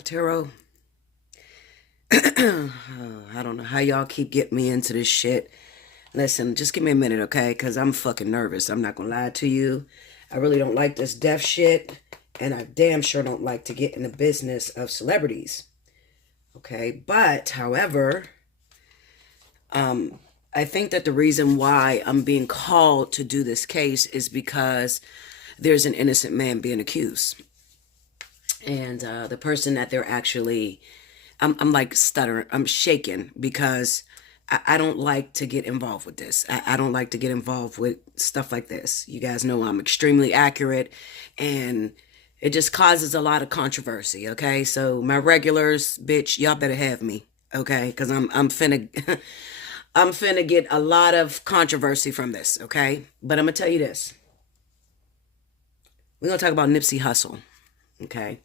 Allseeingeyetarot. I don't know how y'all keep getting me into this shit. Listen, just give me a minute, okay? Because I'm fucking nervous. I'm not going to lie to you. I really don't like this death shit. And I damn sure don't like to get in the business of celebrities. Okay? But, however, I think that the reason why I'm being called to do this case is because there's an innocent man being accused. And the person that they're actually... I'm like stuttering. I'm shaking because I don't like to get involved with this. I don't like to get involved with stuff like this. You guys know I'm extremely accurate and it just causes a lot of controversy, okay? So my regulars, bitch, y'all better have me, okay? Because I'm finna... I'm finna get a lot of controversy from this, okay? But I'm gonna tell you this. We're gonna talk about Nipsey Hussle, okay?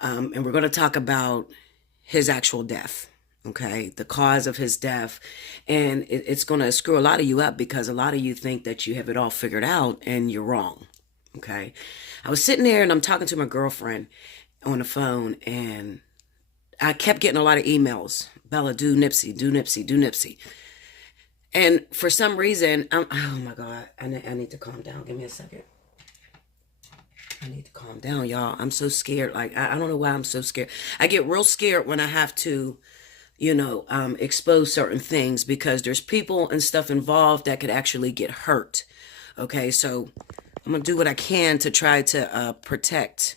And we're gonna talk about his actual death, okay? The cause of his death. And it's going to screw a lot of you up because a lot of you think that you have it all figured out and you're wrong, okay? I was sitting there and I'm talking to my girlfriend on the phone and I kept getting a lot of emails. Bella, do Nipsey, do Nipsey, do Nipsey. And for some reason, oh my God, I need to calm down. Give me a second. I need to calm down, y'all. I'm so scared. Like, I don't know why I'm so scared. I get real scared when I have to, expose certain things because there's people and stuff involved that could actually get hurt. Okay, so I'm going to do what I can to try to protect.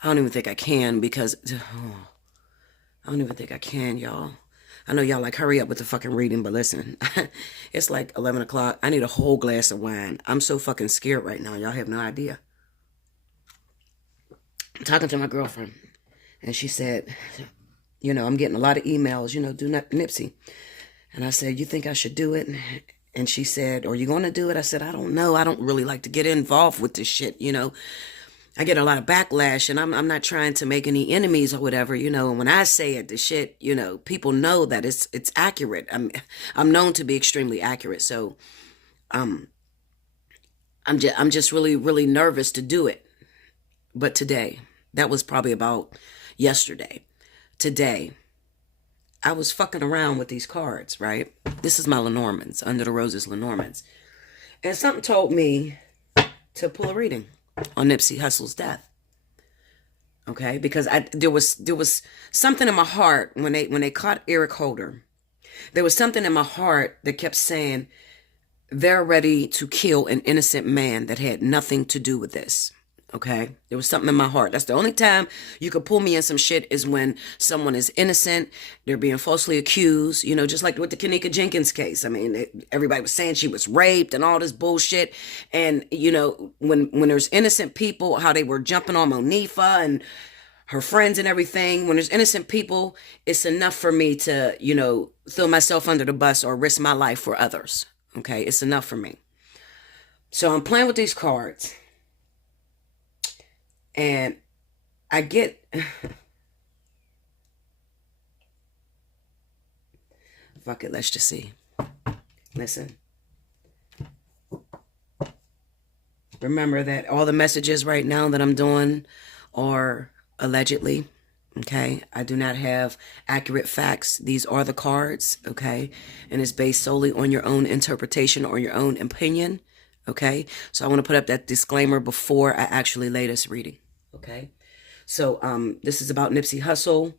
I don't even think I can because, I don't even think I can, y'all. I know y'all like, hurry up with the fucking reading, but listen, it's like 11 o'clock. I need a whole glass of wine. I'm so fucking scared right now. Y'all have no idea. Talking to my girlfriend and she said, I'm getting a lot of emails, do not Nipsey. And I said, you think I should do it? And she said, are you going to do it? I said, I don't know. I don't really like to get involved with this shit. I get a lot of backlash and I'm not trying to make any enemies or whatever, and when I say it, the shit, people know that it's accurate. I'm known to be extremely accurate. So, I'm just really, really nervous to do it. But today, that was probably about yesterday. Today, I was fucking around with these cards, right? This is my Lenormands, Under the Roses Lenormands. And something told me to pull a reading on Nipsey Hussle's death. Okay? Because there was something in my heart when they caught Eric Holder. There was something in my heart that kept saying, they're ready to kill an innocent man that had nothing to do with this. Okay, there was something in my heart. That's the only time you could pull me in some shit is when someone is innocent, they're being falsely accused, just like with the Kanika Jenkins case. I mean, everybody was saying she was raped and all this bullshit. And, when there's innocent people, how they were jumping on Monifa and her friends and everything. When there's innocent people, it's enough for me to, throw myself under the bus or risk my life for others. Okay, it's enough for me. So I'm playing with these cards. And I get, fuck it, let's just see. Listen. Remember that all the messages right now that I'm doing are allegedly, okay? I do not have accurate facts. These are the cards, okay? And it's based solely on your own interpretation or your own opinion, okay? So I want to put up that disclaimer before I actually lay this reading. Okay, so this is about Nipsey Hussle.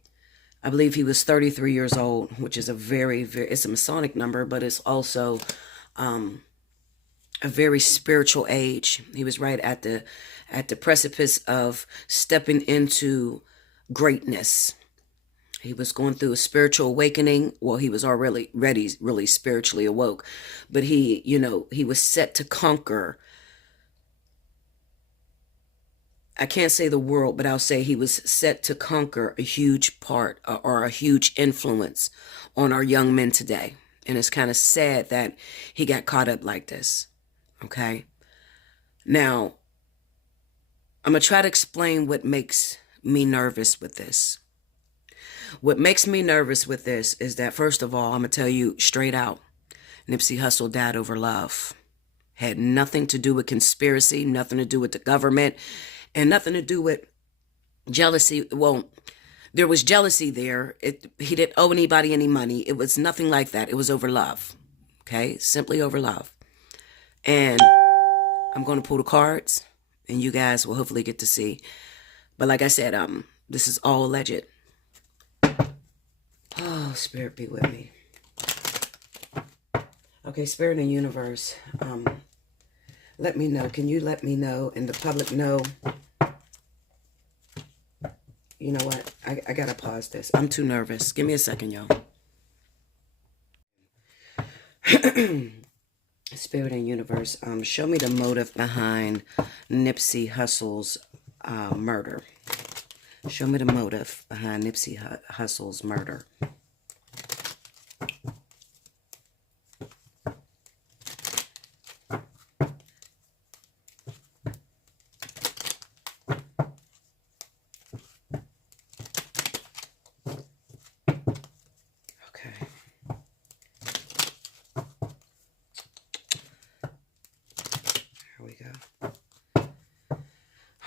I believe he was 33 years old, which is a very, it's a Masonic number, but it's also a very spiritual age. He was right at the precipice of stepping into greatness. He was going through a spiritual awakening. Well, he was already really spiritually awoke, but he was set to conquer. I can't say the world, but I'll say he was set to conquer a huge part or a huge influence on our young men today. And it's kind of sad that he got caught up like this. Okay. Now, I'm going to try to explain what makes me nervous with this. What makes me nervous with this is that, first of all, I'm going to tell you straight out, Nipsey Hussle died over love. Had nothing to do with conspiracy, nothing to do with the government, and nothing to do with jealousy. Well, There was jealousy there. He didn't owe anybody any money. It was nothing like that. It was over love. Okay? Simply over love. And I'm going to pull the cards, and you guys will hopefully get to see. But like I said, this is all alleged. Oh, Spirit, be with me. Okay, Spirit and Universe, let me know. Can you let me know and the public know? You know what? I gotta pause this. I'm too nervous. Give me a second, y'all. Spirit and Universe, show me the motive behind Nipsey Hussle's murder. Show me the motive behind Nipsey Hussle's murder.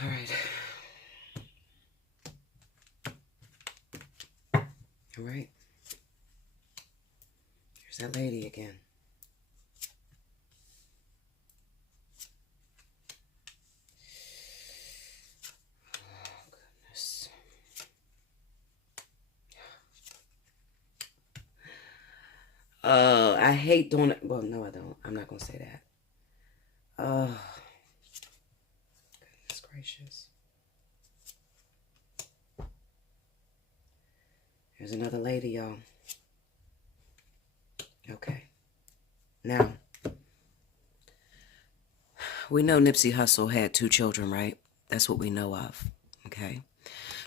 All right. All right. Here's that lady again. Oh, goodness. I hate doing it. Well, no, I don't. I'm not going to say that. Oh. Gracious. Here's another lady, y'all. Okay. Now, we know Nipsey Hussle had 2 children, right? That's what we know of. Okay.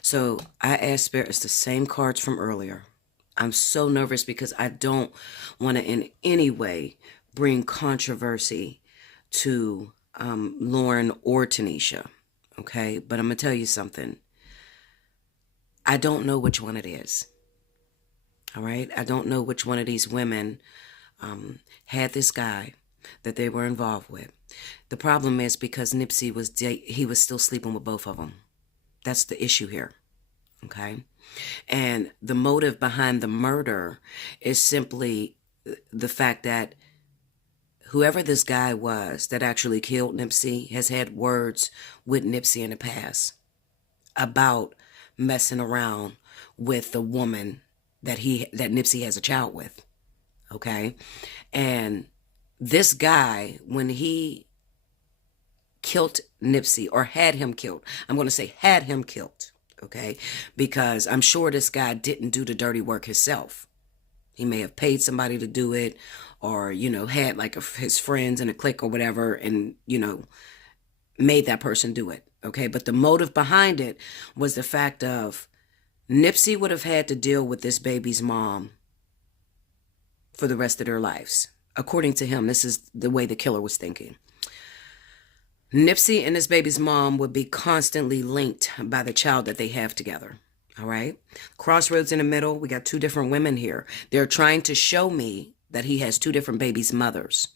So I asked Spirit, it's the same cards from earlier. I'm so nervous because I don't want to in any way bring controversy to Lauren or Tanisha. Okay, but I'm going to tell you something. I don't know which one it is. All right? I don't know which one of these women had this guy that they were involved with. The problem is because Nipsey he was still sleeping with both of them. That's the issue here. Okay? And the motive behind the murder is simply the fact that whoever this guy was that actually killed Nipsey has had words with Nipsey in the past about messing around with the woman that Nipsey has a child with. Okay? And this guy, when he killed Nipsey or had him killed, I'm going to say had him killed, okay? Because I'm sure this guy didn't do the dirty work himself. He may have paid somebody to do it, or, you know, had like his friends in a clique or whatever and, you know, made that person do it. Okay. But the motive behind it was the fact of Nipsey would have had to deal with this baby's mom for the rest of their lives. According to him, this is the way the killer was thinking. Nipsey and his baby's mom would be constantly linked by the child that they have together. All right. Crossroads in the middle. We got 2 different women here. They're trying to show me that he has 2 different babies' mothers.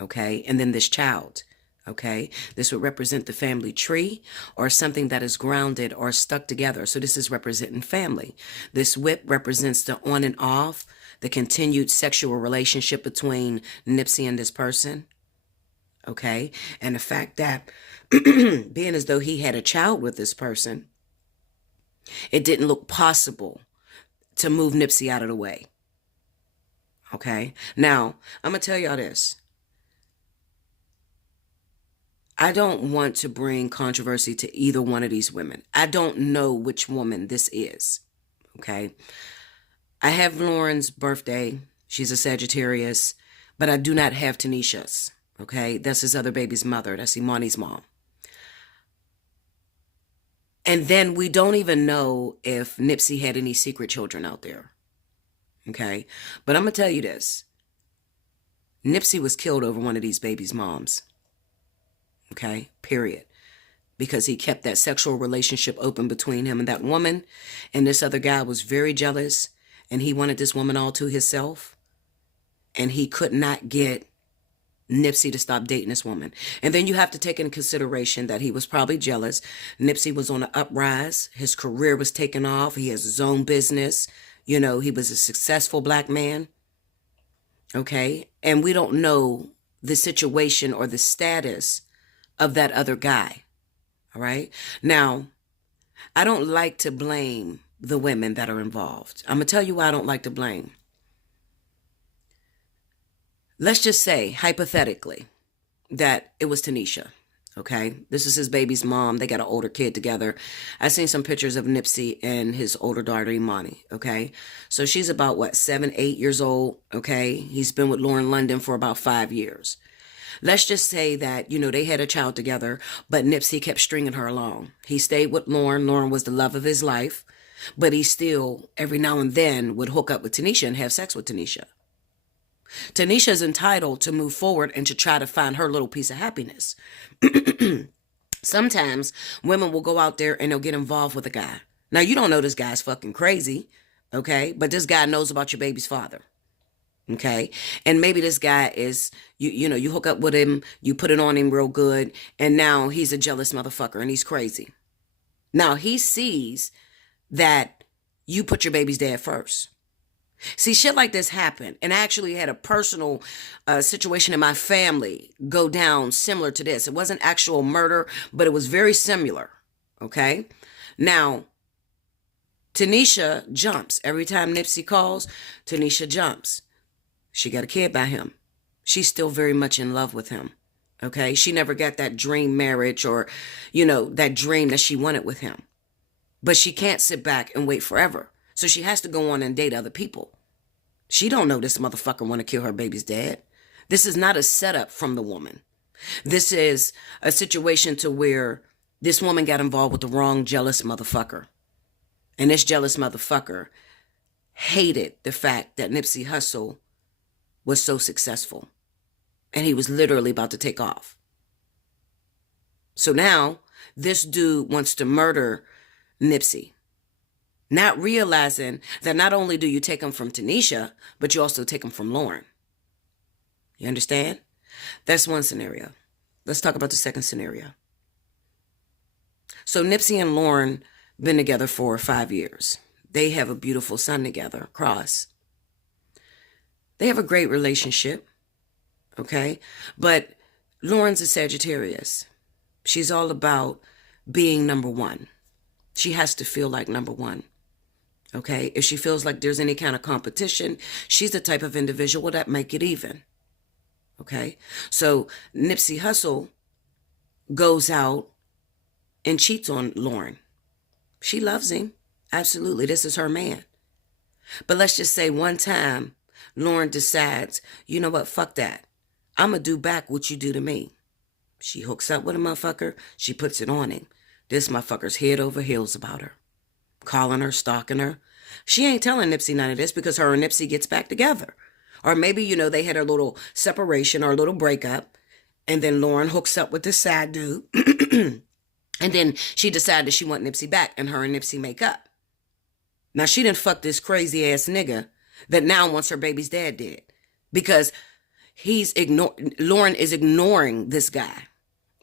Okay. And then this child. Okay. This would represent the family tree or something that is grounded or stuck together. So this is representing family. This whip represents the on and off, the continued sexual relationship between Nipsey and this person. Okay. And the fact that being as though he had a child with this person, it didn't look possible to move Nipsey out of the way. Okay. Now, I'm going to tell y'all this. I don't want to bring controversy to either one of these women. I don't know which woman this is. Okay. I have Lauren's birthday. She's a Sagittarius, but I do not have Tanisha's. Okay. That's his other baby's mother. That's Imani's mom. And then we don't even know if Nipsey had any secret children out there. Okay. But I'm going to tell you this. Nipsey was killed over one of these babies' moms. Okay. Period. Because he kept that sexual relationship open between him and that woman. And this other guy was very jealous. And he wanted this woman all to himself. And he could not get Nipsey to stop dating this woman. And then you have to take into consideration that he was probably jealous. Nipsey was on an uprise. His career was taking off. He has his own business. You know, he was a successful black man. Okay? And we don't know the situation or the status of that other guy. All right? Now, I don't like to blame the women that are involved. I'm going to tell you why I don't like to blame. Let's just say, hypothetically, that it was Tanisha, okay? This is his baby's mom. They got an older kid together. I seen some pictures of Nipsey and his older daughter, Imani, okay? So she's about, 7, 8 years old, okay? He's been with Lauren London for about 5 years. Let's just say that, they had a child together, but Nipsey kept stringing her along. He stayed with Lauren. Lauren was the love of his life, but he still, every now and then, would hook up with Tanisha and have sex with Tanisha. Tanisha's entitled to move forward and to try to find her little piece of happiness. Sometimes women will go out there and they'll get involved with a guy. Now, you don't know this guy's fucking crazy, okay? But this guy knows about your baby's father, okay? And maybe this guy is, you hook up with him, you put it on him real good, and now he's a jealous motherfucker and he's crazy. Now, he sees that you put your baby's dad first. See, shit like this happened. And I actually had a personal situation in my family go down similar to this. It wasn't actual murder, but it was very similar. Okay? Now, Tanisha jumps. Every time Nipsey calls, Tanisha jumps. She got a kid by him. She's still very much in love with him. Okay? She never got that dream marriage or, that dream that she wanted with him. But she can't sit back and wait forever. So she has to go on and date other people. She don't know this motherfucker want to kill her baby's dad. This is not a setup from the woman. This is a situation to where this woman got involved with the wrong jealous motherfucker. And this jealous motherfucker hated the fact that Nipsey Hussle was so successful. And he was literally about to take off. So now this dude wants to murder Nipsey. Not realizing that not only do you take him from Tanisha, but you also take him from Lauren. You understand? That's one scenario. Let's talk about the second scenario. So Nipsey and Lauren been together for 5 years. They have a beautiful son together, Cross. They have a great relationship, okay? But Lauren's a Sagittarius. She's all about being number one. She has to feel like number one. Okay, if she feels like there's any kind of competition, she's the type of individual that make it even. Okay, so Nipsey Hussle goes out and cheats on Lauren. She loves him. Absolutely, this is her man. But let's just say one time, Lauren decides, you know what, fuck that. I'm going to do back what you do to me. She hooks up with a motherfucker. She puts it on him. This motherfucker's head over heels about her. Calling her, stalking her. She ain't telling Nipsey none of this because her and Nipsey gets back together. Or maybe, they had a little separation or a little breakup. And then Lauren hooks up with this sad dude. And then she decided she want Nipsey back and her and Nipsey make up. Now she done fucked this crazy ass nigga that now wants her baby's dad dead. Because Lauren is ignoring this guy.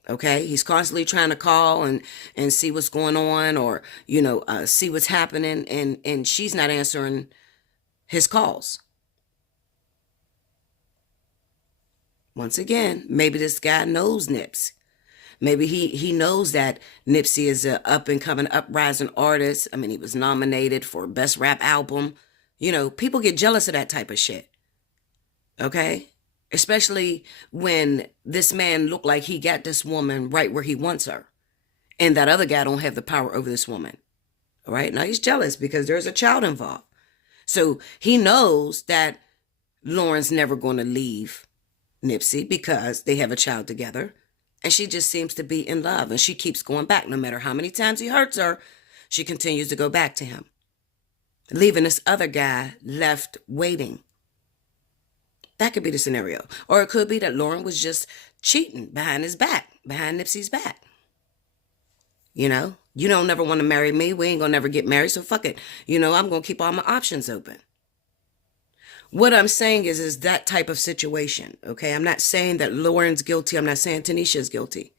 Okay, he's constantly trying to call and see what's going on or, see what's happening. And she's not answering his calls. Once again, maybe this guy knows Nips. Maybe he knows that Nipsey is an up-and-coming, uprising artist. I mean, he was nominated for Best Rap Album. People get jealous of that type of shit. Okay? Especially when this man looked like he got this woman right where he wants her. And that other guy don't have the power over this woman. All right? Now he's jealous because there's a child involved. So he knows that Lauren's never going to leave Nipsey because they have a child together. And she just seems to be in love. And she keeps going back. No matter how many times he hurts her, she continues to go back to him. Leaving this other guy left waiting. That could be the scenario. Or it could be that Lauren was just cheating behind his back, behind Nipsey's back. You don't never want to marry me. We ain't going to never get married, so fuck it. I'm going to keep all my options open. What I'm saying is that type of situation, okay? I'm not saying that Lauren's guilty. I'm not saying Tanisha's guilty.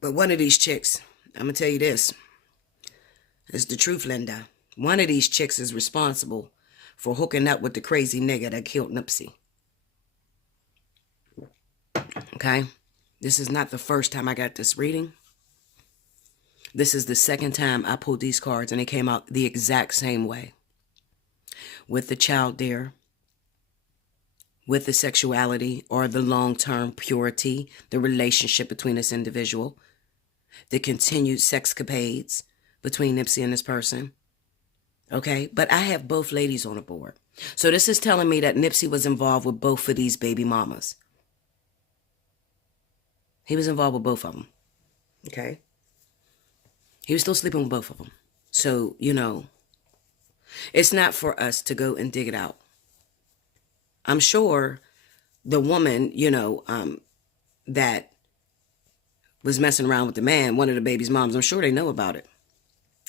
But one of these chicks, I'm going to tell you this. It's the truth, Linda. One of these chicks is responsible for hooking up with the crazy nigga that killed Nipsey. Okay? This is not the first time I got this reading. This is the second time I pulled these cards and they came out the exact same way. With the child there, with the sexuality or the long-term purity, the relationship between this individual, the continued sexcapades between Nipsey and this person. Okay? But I have both ladies on the board. So this is telling me that Nipsey was involved with both of these baby mamas. He was involved with both of them. Okay? He was still sleeping with both of them. So, you know, it's not for us to go and dig it out. I'm sure the woman, you know, that was messing around with the man, one of the baby's moms, I'm sure they know about it.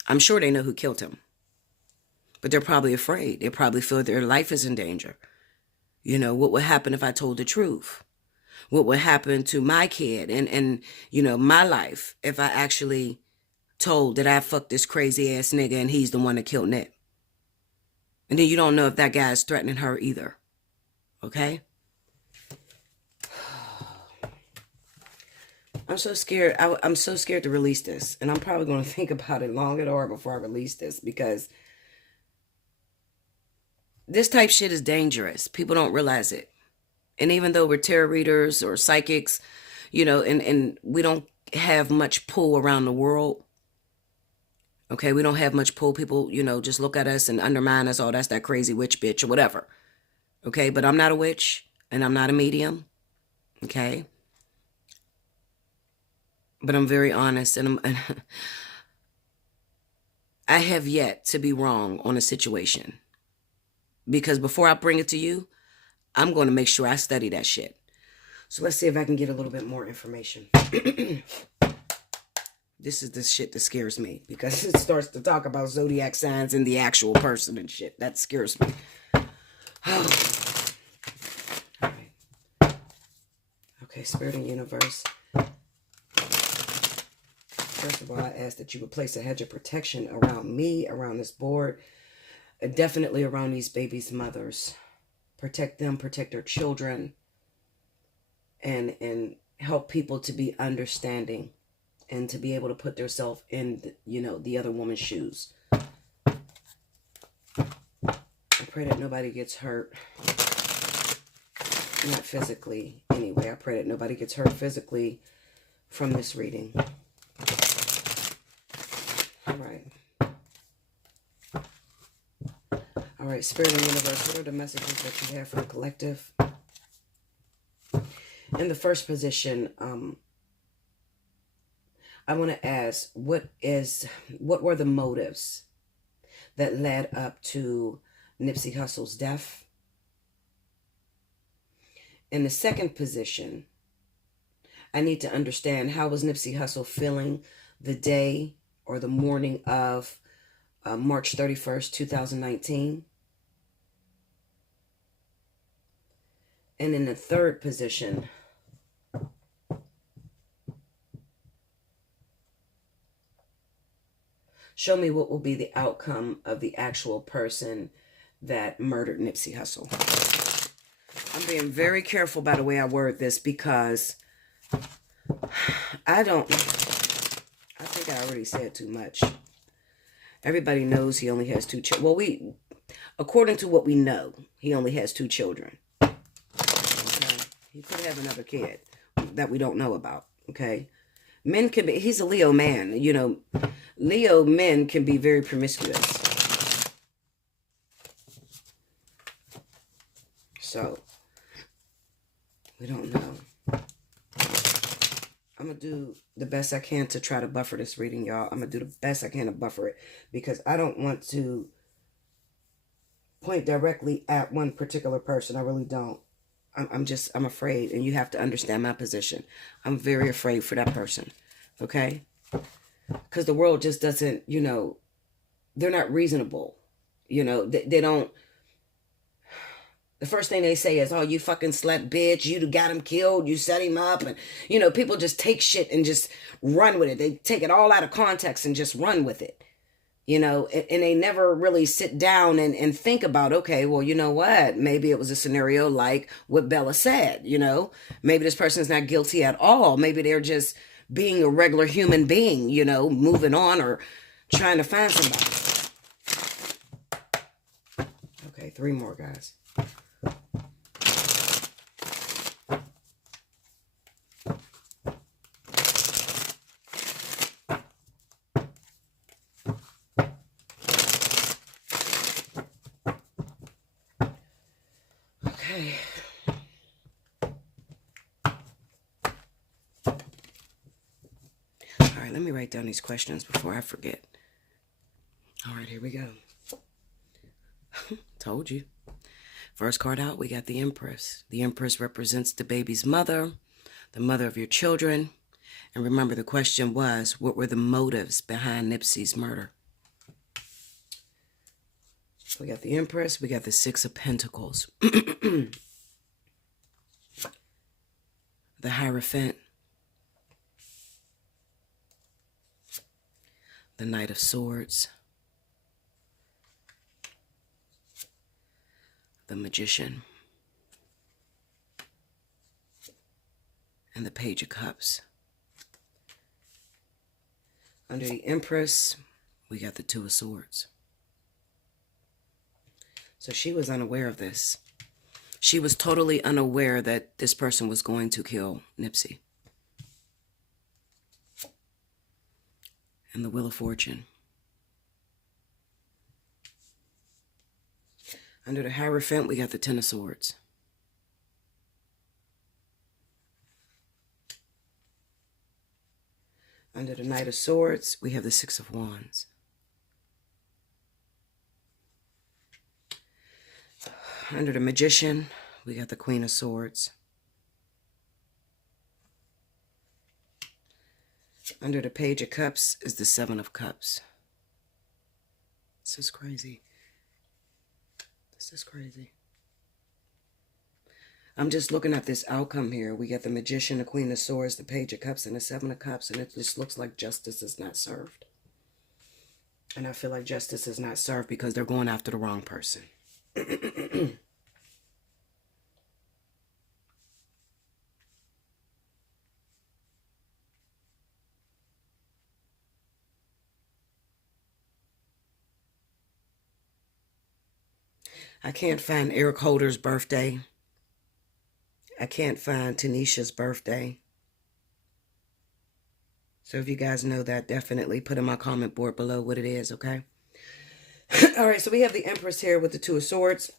I'm sure they know who killed him. But they're probably afraid. They probably feel their life is in danger. You know, what would happen if I told the truth? What would happen to my kid and you know, my life if I actually told that I fucked this crazy ass nigga and he's the one that killed Nip? And then you don't know if that guy is threatening her either. Okay? I'm so scared. I'm so scared to release this. And I'm probably going to think about it long and hard before I release this. Because this type shit is dangerous. People don't realize it. And even though we're tarot readers or psychics, you know, and we don't have much pull around the world. Okay? We don't have much pull. People, you know, just look at us and undermine us. Oh, that's that crazy witch bitch or whatever. Okay? But I'm not a witch. And I'm not a medium. Okay? But I'm very honest, and I have yet to be wrong on a situation. Because before I bring it to you, I'm going to make sure I study that shit. So let's see if I can get a little bit more information. This is the shit that scares me. Because it starts to talk about zodiac signs and the actual person and shit. That scares me. All right. Okay, Spirit and Universe. First of all, I ask that you would place a hedge of protection around me, around this board, definitely around these babies' mothers. Protect them, protect their children, and help people to be understanding and to be able to put themselves in, you know, the other woman's shoes. I pray that nobody gets hurt. Not physically, anyway. I pray that nobody gets hurt physically from this reading. All right, Spirit and Universe, what are the messages that you have for the collective? In the first position, I want to ask, what were the motives that led up to Nipsey Hussle's death? In the second position, I need to understand, how was Nipsey Hussle feeling the day or the morning of March 31st, 2019? And in the third position, show me what will be the outcome of the actual person that murdered Nipsey Hussle. I'm being very careful by the way I word this, because I think I already said too much. Everybody knows he only has 2 children. Well, according to what we know, he only has 2 children. Okay? He could have another kid that we don't know about. Okay? Men can be, he's a Leo man. You know, Leo men can be very promiscuous. So, we don't know. I'm going to do the best I can to try to buffer this reading, y'all. I'm going to do the best I can to buffer it, because I don't want to point directly at one particular person. I really don't. I'm afraid, and you have to understand my position. I'm very afraid for that person, okay? Because the world just doesn't, you know, they're not reasonable. You know, they don't, The first thing they say is, oh, you fucking slut bitch, you got him killed, you set him up. And, you know, people just take shit and just run with it. They take it all out of context and just run with it. You know, and they never really sit down and think about, okay, well, you know what? Maybe it was a scenario like what Bella said, you know? Maybe this person's not guilty at all. Maybe they're just being a regular human being, you know, moving on or trying to find somebody. Okay, 3 more, guys. Okay. All right, let me write down these questions before I forget. All right, here we go. Told you. First card out, we got the Empress. The Empress represents the baby's mother, the mother of your children. And remember, the question was, what were the motives behind Nipsey's murder? We got the Empress. We got the 6 of Pentacles. The Hierophant. The Knight of Swords. The Magician. And the Page of Cups. Under the Empress, we got the 2 of Swords. So she was unaware of this. She was totally unaware that this person was going to kill Nipsey. And the Wheel of Fortune. Under the Hierophant, we got the 10 of Swords. Under the Knight of Swords, we have the 6 of Wands. Under the Magician, we got the Queen of Swords. Under the Page of Cups is the 7 of Cups. This is crazy. This is crazy. I'm just looking at this outcome here. We got the Magician, the Queen of Swords, the Page of Cups, and the 7 of Cups, and it just looks like justice is not served. And I feel like justice is not served because they're going after the wrong person. I can't find Eric Holder's birthday. I can't find Tanisha's birthday. So if you guys know that, definitely put in my comment board below what it is, okay? All right, so we have the Empress here with the 2 of Swords.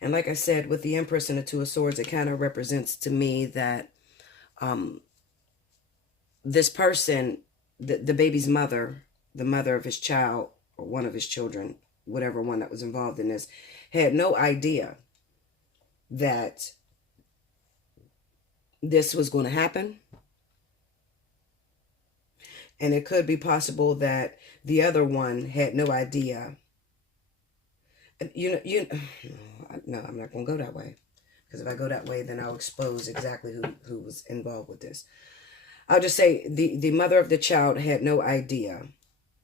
And like I said, with the Empress and the 2 of Swords, it kind of represents to me that this person, the baby's mother, the mother of his child, or one of his children, whatever one that was involved in this, had no idea that this was going to happen. And it could be possible that the other one had no idea. No, I'm not going to go that way. Because if I go that way, then I'll expose exactly who was involved with this. I'll just say the mother of the child had no idea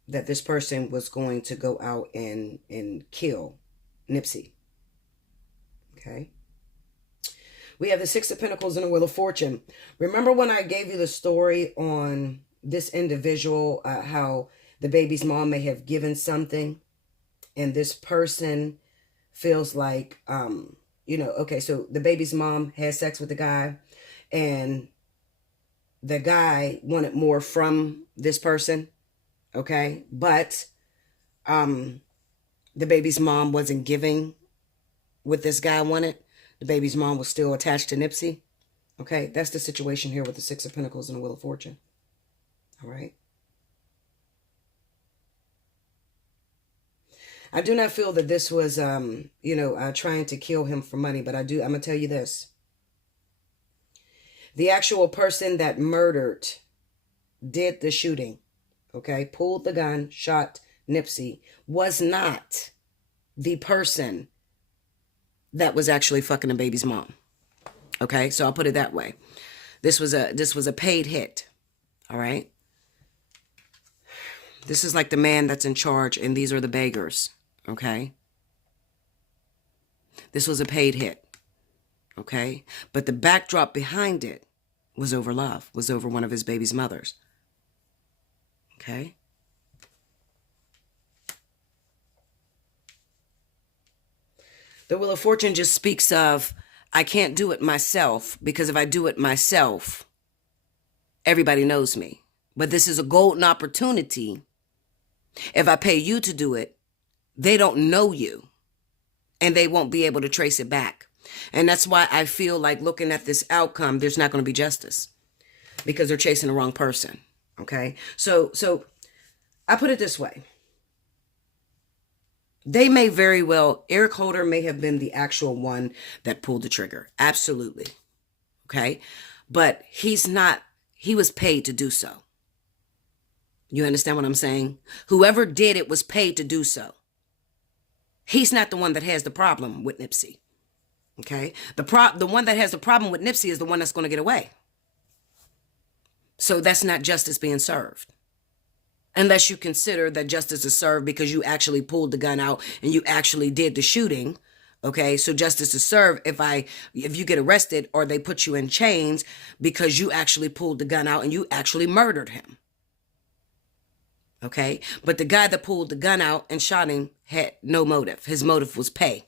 that this person was going to go out and kill Nipsey. Okay. We have the 6 of Pentacles and the Wheel of Fortune. Remember when I gave you the story on this individual, how the baby's mom may have given something, and this person feels like, okay, so the baby's mom had sex with the guy, and the guy wanted more from this person, okay? But the baby's mom wasn't giving what this guy wanted. The baby's mom was still attached to Nipsey, okay? That's the situation here with the 6 of Pentacles and the Wheel of Fortune, all right? I do not feel that this was, trying to kill him for money, but I'm going to tell you this. The actual person that murdered did the shooting, okay? Pulled the gun, shot Nipsey was not the person that was actually fucking the baby's mom. Okay, so I'll put it that way. This was a paid hit. All right. This is like the man that's in charge, and these are the beggars. Okay. This was a paid hit. Okay, but the backdrop behind it was over love, was over one of his baby's mothers. Okay. The Wheel of Fortune just speaks of, I can't do it myself, because if I do it myself, everybody knows me. But this is a golden opportunity. If I pay you to do it, they don't know you, and they won't be able to trace it back. And that's why I feel like looking at this outcome, there's not going to be justice, because they're chasing the wrong person. Okay. So I put it this way. They may very well, Eric Holder may have been the actual one that pulled the trigger. Absolutely. Okay. But he's not, he was paid to do so. You understand what I'm saying? Whoever did it was paid to do so. He's not the one that has the problem with Nipsey. Okay. The one that has the problem with Nipsey is the one that's going to get away. So that's not justice being served. Unless you consider that justice is served because you actually pulled the gun out and you actually did the shooting. Okay. So justice is served if you get arrested or they put you in chains because you actually pulled the gun out and you actually murdered him. Okay. But the guy that pulled the gun out and shot him had no motive. His motive was pay.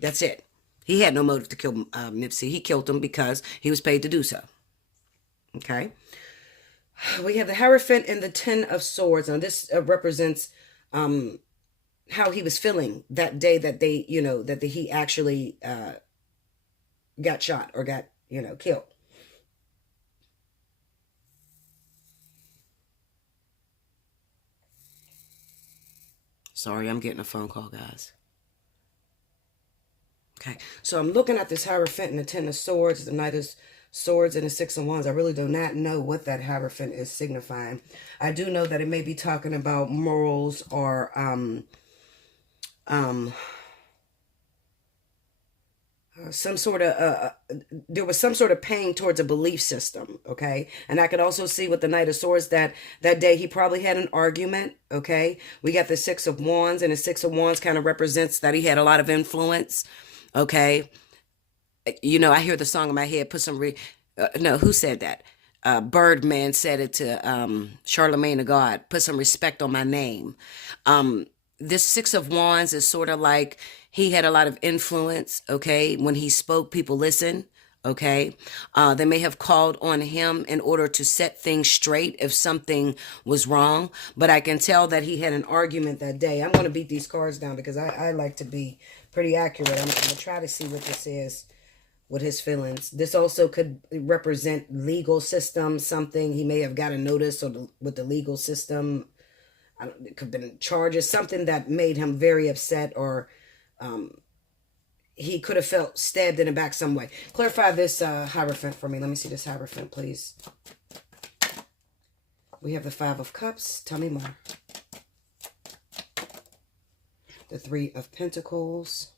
That's it. He had no motive to kill Nipsey. He killed him because he was paid to do so. Okay. We have the Hierophant and the Ten of Swords. Now this represents how he was feeling that day that they, he actually got shot or got, killed. Sorry, I'm getting a phone call, guys. Okay, so I'm looking at this Hierophant and the Ten of Swords, the Knight of Swords and the Six of Wands. I really do not know what that Hierophant is signifying. I do know that it may be talking about morals or some sort of there was some sort of pain towards a belief system. Okay, and I could also see with the Knight of Swords that day he probably had an argument. Okay, we got the Six of Wands, and the Six of Wands kind of represents that he had a lot of influence. Okay, I hear the song in my head. Put some no, who said that? Birdman said it to Charlemagne the God. Put some respect on my name. This Six of Wands is sort of like he had a lot of influence. Okay, when he spoke, people listened. Okay, they may have called on him in order to set things straight if something was wrong. But I can tell that he had an argument that day. I'm going to beat these cards down because I like to be pretty accurate. I'm going to try to see what this is with his feelings. This also could represent legal system, something. He may have got a notice with the legal system. It could have been charges, something that made him very upset, or he could have felt stabbed in the back some way. Clarify this Hierophant for me. Let me see this Hierophant, please. We have the Five of Cups. Tell me more. The Three of Pentacles.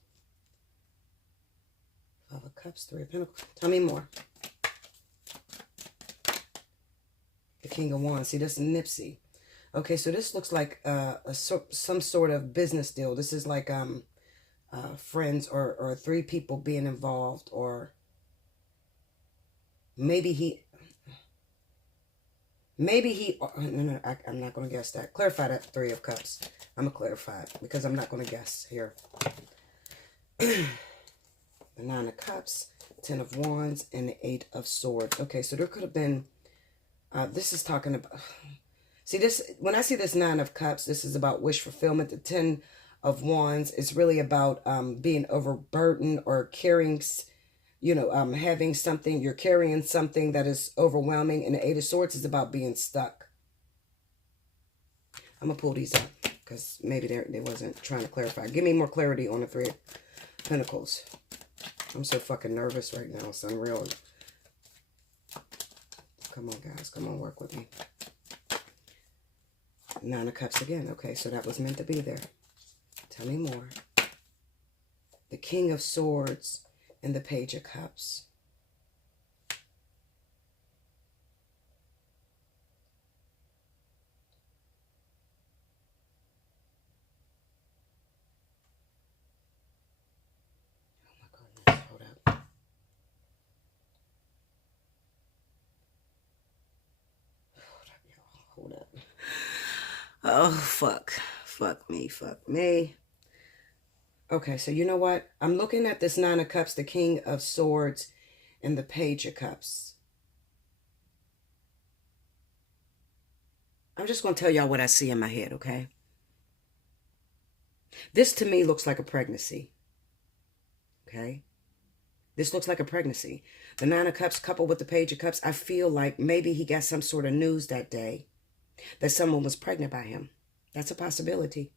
Five of Cups, Three of Pentacles. Tell me more. The King of Wands. See, this is Nipsey. Okay, so this looks like some sort of business deal. This is like friends or three people being involved, or maybe no, I'm not going to guess that. Clarify that Three of Cups. I'm going to clarify it because I'm not going to guess here. The Nine of Cups, Ten of Wands, and the Eight of Swords. Okay, so there could have been, this is talking about, see this, when I see this Nine of Cups, this is about wish fulfillment. The Ten of Wands is really about being overburdened or carrying, having something, you're carrying something that is overwhelming. And the Eight of Swords is about being stuck. I'm going to pull these up because maybe they wasn't trying to clarify. Give me more clarity on the Three of Pentacles. I'm so fucking nervous right now. It's unreal. Come on, guys. Come on, work with me. Nine of Cups again. Okay, so that was meant to be there. Tell me more. The King of Swords and the Page of Cups. Hold up. Hold up. Oh, fuck. Fuck me. Fuck me. Okay, so you know what? I'm looking at this Nine of Cups, the King of Swords, and the Page of Cups. I'm just going to tell y'all what I see in my head, okay? This to me looks like a pregnancy. Okay? This looks like a pregnancy. The Nine of Cups coupled with the Page of Cups, I feel like maybe he got some sort of news that day that someone was pregnant by him. That's a possibility.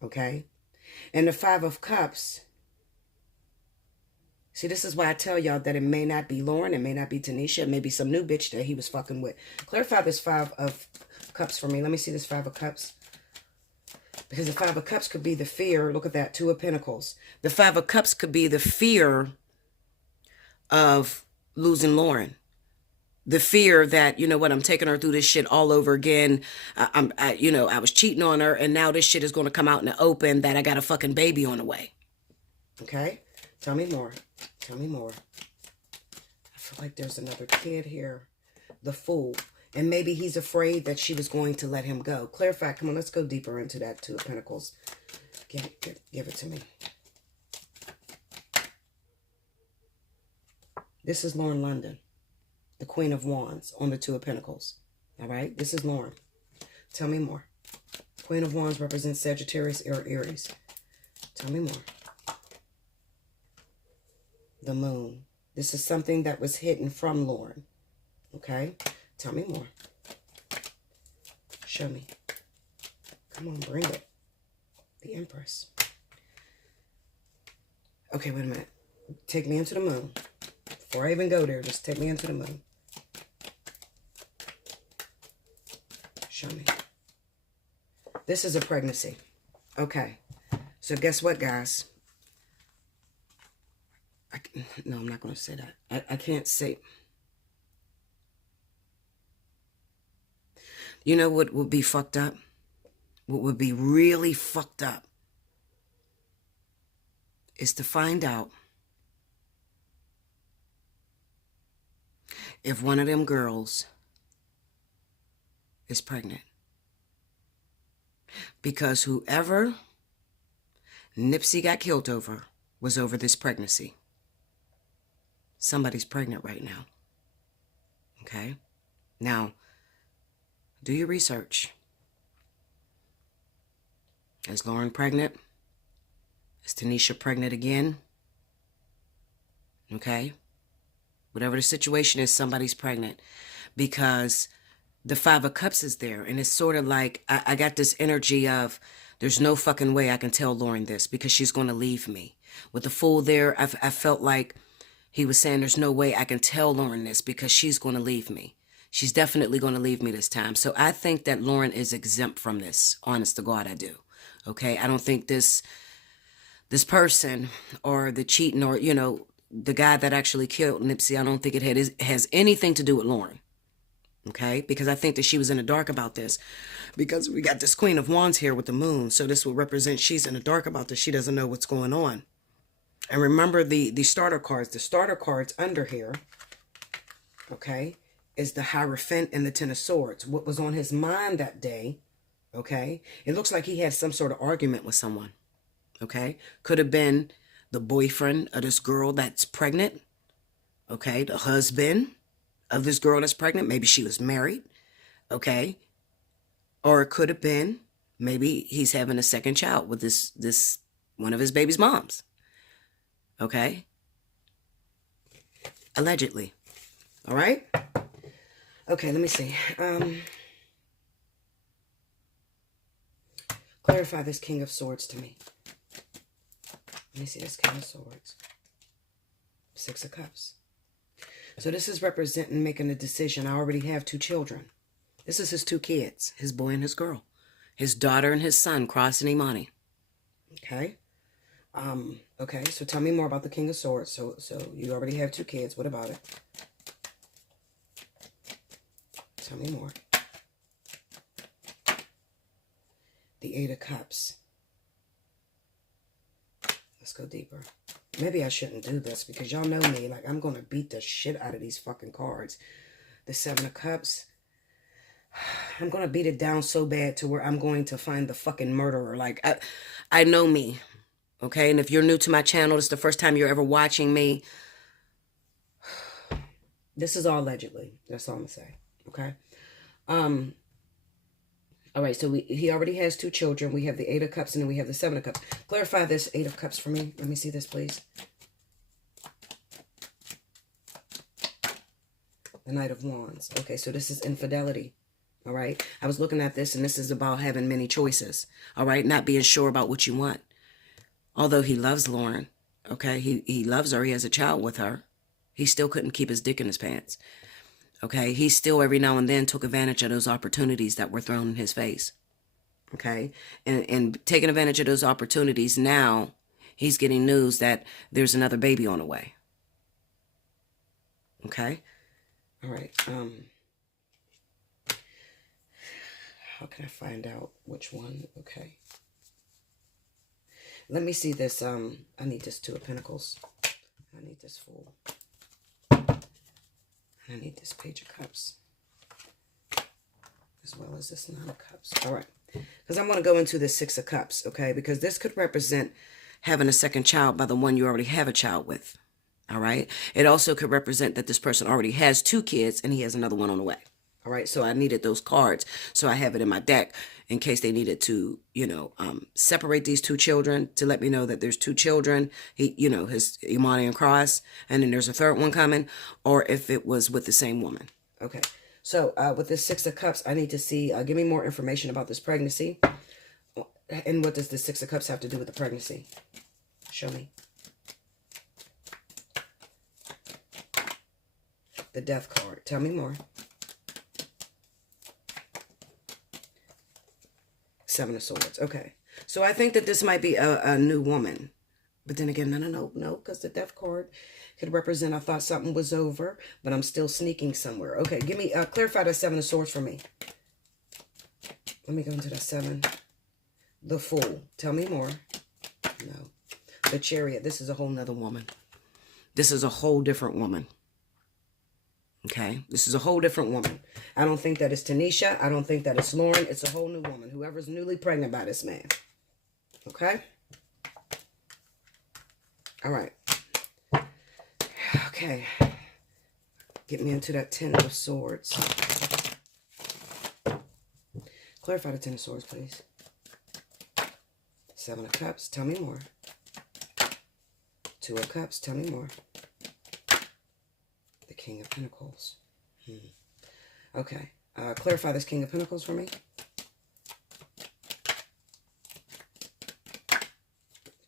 Okay? And the Five of Cups. See, this is why I tell y'all that it may not be Lauren, it may not be Tanisha, it may be some new bitch that he was fucking with. Clarify this Five of Cups for me. Let me see this Five of Cups. Because the Five of Cups could be the fear. Look at that, Two of Pentacles. The Five of Cups could be the fear of losing Lauren. The fear that, you know what, I'm taking her through this shit all over again. I was cheating on her, and now this shit is going to come out in the open that I got a fucking baby on the way. Okay? Tell me more. Tell me more. I feel like there's another kid here. The Fool. And maybe he's afraid that she was going to let him go. Clarify. Come on, let's go deeper into that Two of Pentacles. Give it to me. This is Lauren London. The Queen of Wands on the Two of Pentacles. All right? This is Lauren. Tell me more. Queen of Wands represents Sagittarius or Aries. Tell me more. The Moon. This is something that was hidden from Lauren. Okay? Tell me more. Show me. Come on, bring it. The Empress. Okay, wait a minute. Take me into the Moon. Before I even go there, just take me into the Moon. Show me. This is a pregnancy. Okay. So guess what, guys? No, I'm not going to say that. I can't say. You know what would be fucked up? What would be really fucked up is to find out if one of them girls is pregnant. Because whoever Nipsey got killed over was over this pregnancy. Somebody's pregnant right now. Okay? Now, do your research. Is Lauren pregnant? Is Tanisha pregnant again? Okay? Whatever the situation is, somebody's pregnant. Because the Five of Cups is there. And it's sort of like, I got this energy of, there's no fucking way I can tell Lauren this because she's going to leave me. With the Fool there, I felt like he was saying there's no way I can tell Lauren this because she's going to leave me. She's definitely going to leave me this time. So I think that Lauren is exempt from this. Honest to God, I do. Okay? I don't think this person or the cheating or, you know, the guy that actually killed Nipsey, I don't think it has anything to do with Lauren. Okay? Because I think that she was in the dark about this. Because we got this Queen of Wands here with the Moon. So this will represent she's in the dark about this. She doesn't know what's going on. And remember the starter cards. The starter cards under here, okay, is the Hierophant and the Ten of Swords. What was on his mind that day, okay? It looks like he had some sort of argument with someone, okay? Could have been the boyfriend of this girl that's pregnant, okay? The husband of this girl that's pregnant. Maybe she was married, okay? Or it could have been maybe he's having a second child with this one of his baby's moms, okay? Allegedly. All right? Okay, let me see. Clarify this King of Swords to me. Let me see this King of Swords. Six of Cups. So this is representing making a decision. I already have 2 children. This is his 2 kids, his boy and his girl. His daughter and his son crossing Imani. Okay. Okay, so tell me more about the King of Swords. So you already have 2 kids. What about it? Tell me more. The 8 of Cups. Let's go deeper. Maybe I shouldn't do this because y'all know me. Like, I'm going to beat the shit out of these fucking cards. The 7 of Cups. I'm going to beat it down so bad to where I'm going to find the fucking murderer. Like, I know me. Okay? And if you're new to my channel, this is the first time you're ever watching me. This is all allegedly. That's all I'm going to say. Okay? All right, so he already has 2 children. We have the 8 of Cups and then we have the 7 of Cups. Clarify this 8 of Cups for me. Let me see this, please. The Knight of Wands. Okay, so this is infidelity. All right. I was looking at this and this is about having many choices. All right. Not being sure about what you want. Although he loves Lauren. Okay. He loves her. He has a child with her. He still couldn't keep his dick in his pants. Okay, he still every now and then took advantage of those opportunities that were thrown in his face. Okay, and taking advantage of those opportunities, now he's getting news that there's another baby on the way. Okay, all right. How can I find out which one? Okay, let me see this. I need this 2 of Pentacles. I need this Fool. I need this Page of Cups, as well as this 9 of Cups. All right, because I want to go into the 6 of Cups, okay? Because this could represent having a second child by the one you already have a child with, all right? It also could represent that this person already has 2 kids and he has another one on the way, all right? So I needed those cards, so I have it in my deck in case they needed to, separate these 2 children to let me know that there's 2 children, his Imani and Cross, and then there's a 3rd one coming, or if it was with the same woman. Okay, so with this 6 of Cups, I need to see, give me more information about this pregnancy. And what does the 6 of Cups have to do with the pregnancy? Show me. The Death card. Tell me more. 7 of Swords. Okay. So I think that this might be a new woman. But then again, no, because the Death card could represent I thought something was over, but I'm still sneaking somewhere. Okay, give me, clarify that 7 of Swords for me. Let me go into that 7. The Fool. Tell me more. No. The Chariot. This is a whole nother woman. This is a whole different woman. Okay, this is a whole different woman. I don't think that it's Tanisha. I don't think that it's Lauren. It's a whole new woman. Whoever's newly pregnant by this man. Okay? All right. Okay. Get me into that 10 of Swords. Clarify the 10 of Swords, please. 7 of Cups. Tell me more. 2 of Cups. Tell me more. The King of Pentacles. Okay. Clarify this King of Pentacles for me.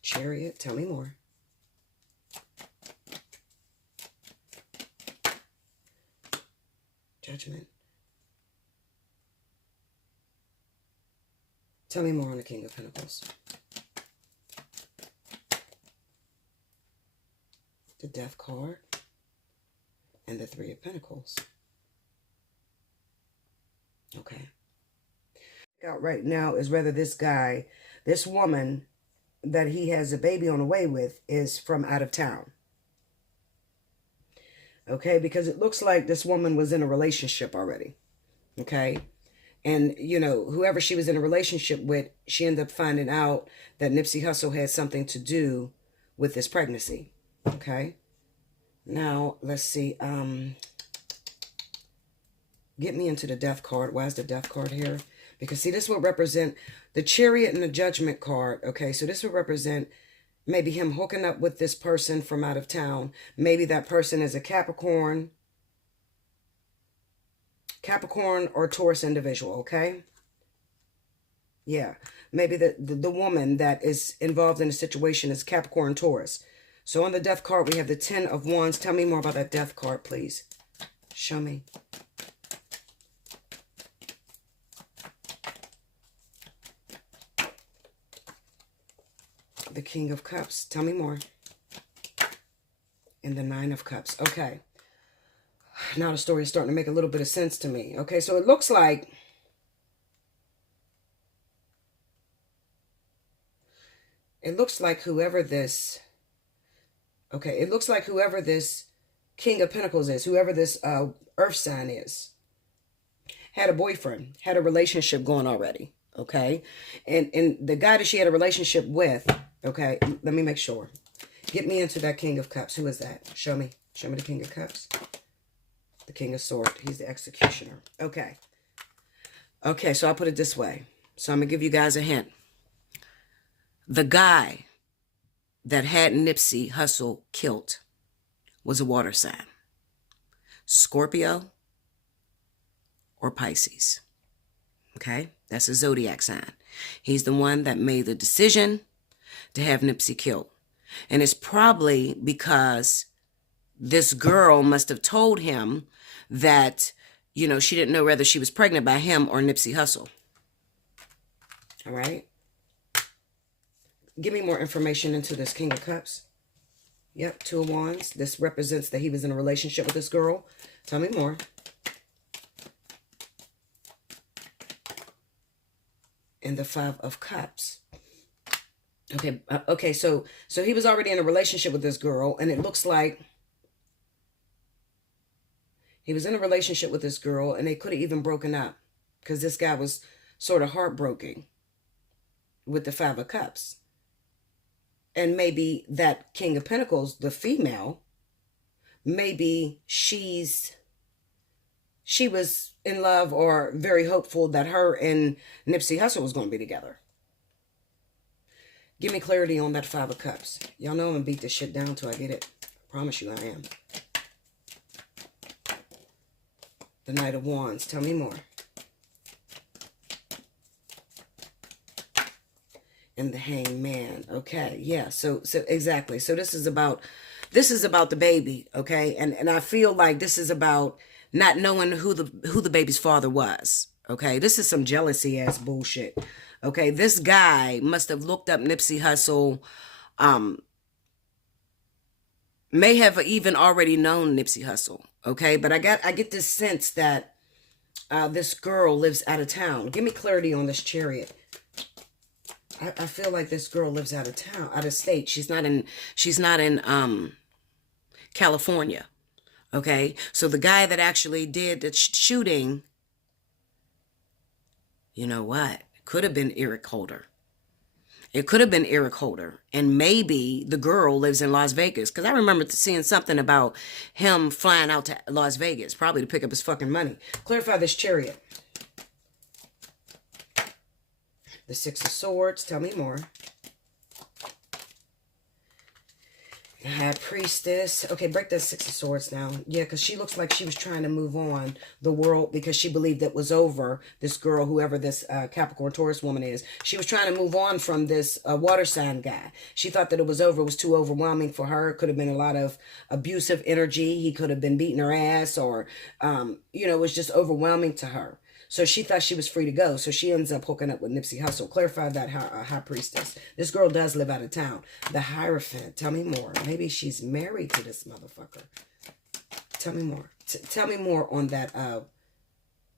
Chariot. Tell me more. Judgment. Tell me more on the King of Pentacles. The Death card. And the 3 of Pentacles. Okay. Out right now is whether this guy, this woman that he has a baby on the way with is from out of town. Okay, because it looks like this woman was in a relationship already. Okay. And, whoever she was in a relationship with, she ended up finding out that Nipsey Hussle had something to do with this pregnancy. Okay. Now, let's see. Get me into the Death card. Why is the Death card here? Because, see, this will represent the Chariot and the Judgment card. Okay, so this will represent maybe him hooking up with this person from out of town. Maybe that person is a Capricorn or Taurus individual, okay? Yeah, maybe the woman that is involved in the situation is Capricorn, Taurus. So on the Death card, we have the 10 of Wands. Tell me more about that Death card, please. Show me. King of Cups. Tell me more. And the Nine of Cups. Okay. Now the story is starting to make a little bit of sense to me. Okay, so it looks like whoever this, okay, it looks like whoever this King of Pentacles is, whoever this earth sign is, had a boyfriend, had a relationship going already, okay? And the guy that she had a relationship with, okay, let me make sure. Get me into that King of Cups. Who is that? Show me. Show me the King of Cups. The King of Swords. He's the executioner. Okay. Okay, so I'll put it this way. So I'm going to give you guys a hint. The guy that had Nipsey Hussle killed was a water sign. Scorpio or Pisces. Okay? That's a zodiac sign. He's the one that made the decision to have Nipsey killed. And it's probably because this girl must have told him that, you know, she didn't know whether she was pregnant by him or Nipsey Hussle. All right? Give me more information into this King of Cups. Yep, Two of Wands. This represents that he was in a relationship with this girl. Tell me more. And the Five of Cups. Okay, okay, so he was already in a relationship with this girl, and it looks like he was in a relationship with this girl, and they could have even broken up because this guy was sort of heartbroken with the Five of Cups. And maybe that King of Pentacles, the female, maybe she was in love or very hopeful that her and Nipsey Hussle was going to be together. Give me clarity on that Five of Cups. Y'all know I'm going to beat this shit down till I get it. I promise you I am. The Knight of Wands. Tell me more. And the Hanged Man. Okay, yeah. So exactly. So this is about the baby, okay? And I feel like this is about not knowing who the baby's father was. Okay? This is some jealousy ass bullshit. Okay? This guy must have looked up Nipsey Hussle, may have even already known Nipsey Hussle. Okay? But I get this sense that this girl lives out of town. Give me clarity on this Chariot. I feel like this girl lives out of town, out of state. She's not in California. Okay? So the guy that actually did the shooting, you know what? Could have been Eric Holder. It could have been Eric Holder. And maybe the girl lives in Las Vegas. Because I remember seeing something about him flying out to Las Vegas. Probably to pick up his fucking money. Clarify this Chariot. The Six of Swords. Tell me more. The High Priestess. Okay, break that Six of Swords down. Yeah, because she looks like she was trying to move on the world because she believed it was over. This girl, whoever this Capricorn Taurus woman is, she was trying to move on from this water sign guy. She thought that it was over. It was too overwhelming for her. It could have been a lot of abusive energy. He could have been beating her ass or, you know, it was just overwhelming to her. So she thought she was free to go. So she ends up hooking up with Nipsey Hussle. Clarify that High Priestess. This girl does live out of town. The Hierophant. Tell me more. Maybe she's married to this motherfucker. Tell me more. Tell me more on that.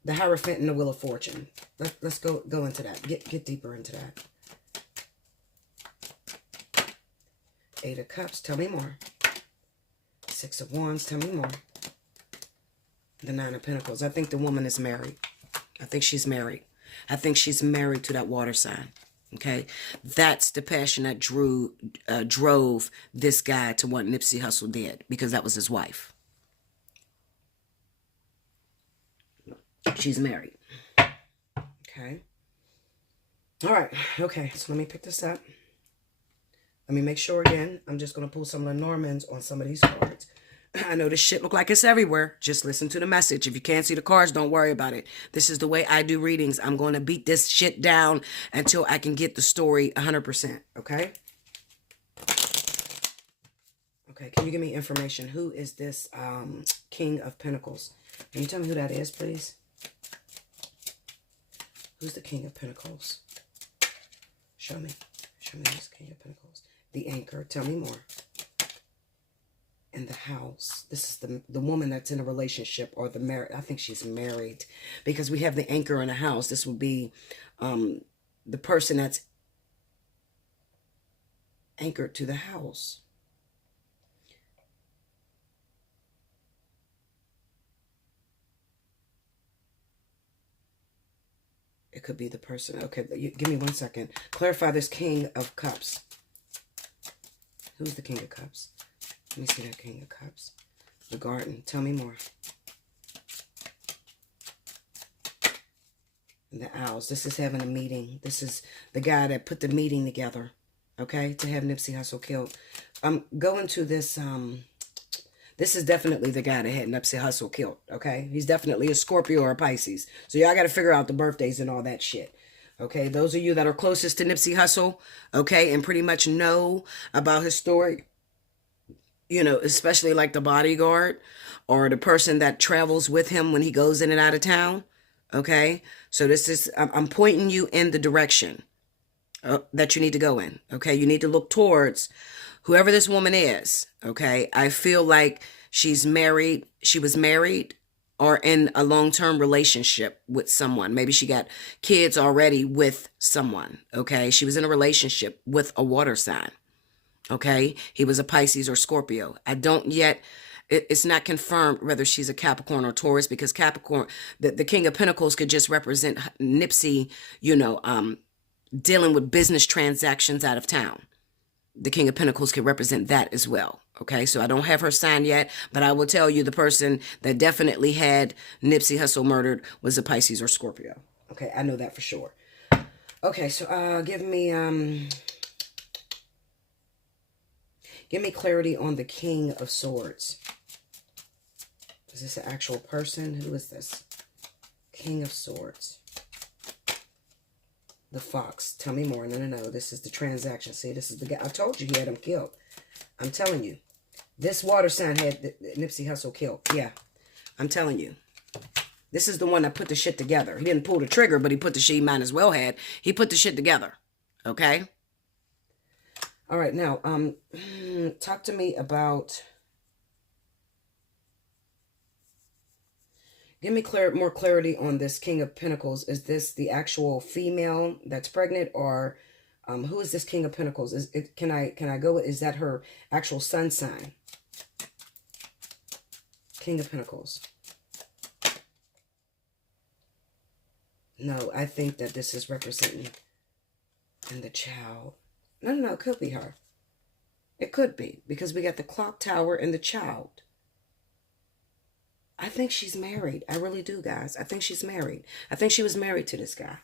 The Hierophant and the Wheel of Fortune. Let's go into that. Get deeper into that. Eight of Cups. Tell me more. Six of Wands. Tell me more. The Nine of Pentacles. I think the woman is married. I think she's married. I think she's married to that water sign. Okay? That's the passion that drove this guy to what Nipsey Hussle did. Because that was his wife. She's married. Okay? Alright. Okay. So let me pick this up. Let me make sure again. I'm just going to pull some of the Normans on some of these cards. I know this shit look like it's everywhere. Just listen to the message. If you can't see the cards, don't worry about it. This is the way I do readings. I'm going to beat this shit down until I can get the story 100%. Okay? Okay, can you give me information? Who is this King of Pentacles? Can you tell me who that is, please? Who's the King of Pentacles? Show me. Show me this King of Pentacles. The anchor. Tell me more. In the house. This is the woman that's in a relationship, or the married. I think she's married, because we have the anchor in a house. This would be the person that's anchored to the house. It could be the person. Okay, give me 1 second. Clarify this King of Cups. Who's the King of Cups? Let me see that King of Cups. The garden. Tell me more. And the owls. This is having a meeting. This is the guy that put the meeting together. Okay, to have Nipsey Hussle killed. Go into this. This is definitely the guy that had Nipsey Hussle killed, okay? He's definitely a Scorpio or a Pisces. So y'all got to figure out the birthdays and all that shit, okay? Those of you that are closest to Nipsey Hussle, okay, and pretty much know about his story, you know, especially like the bodyguard or the person that travels with him when he goes in and out of town, okay? So this is, I'm pointing you in the direction that you need to go in, okay? You need to look towards whoever this woman is, okay? I feel like she's married. She was married or in a long-term relationship with someone. Maybe she got kids already with someone, okay? She was in a relationship with a water sign, okay? He was a Pisces or Scorpio. I don't yet, it's not confirmed whether she's a Capricorn or Taurus, because Capricorn, the King of Pentacles could just represent Nipsey, you know, dealing with business transactions out of town. The King of Pentacles can represent that as well. Okay, so I don't have her sign yet, but I will tell you the person that definitely had Nipsey Hussle murdered was a Pisces or Scorpio. Okay, I know that for sure. Okay, so give me clarity on the King of Swords. Is this an actual person? Who is this? King of Swords. The fox. Tell me more. No. This is the transaction. See, this is the guy. I told you he had him killed. I'm telling you. This water sign had Nipsey Hussle killed. Yeah. I'm telling you. This is the one that put the shit together. He didn't pull the trigger, but he put the shit he might as well had. He put the shit together. Okay? All right. Now, talk to me about... Give me more clarity on this King of Pentacles. Is this the actual female that's pregnant, or who is this King of Pentacles? Can I go with, is that her actual sun sign? King of Pentacles. No, I think that this is representing the child. No, it could be her. It could be, because we got the clock tower and the child. I think she's married. I really do, guys. I think she's married. I think she was married to this guy.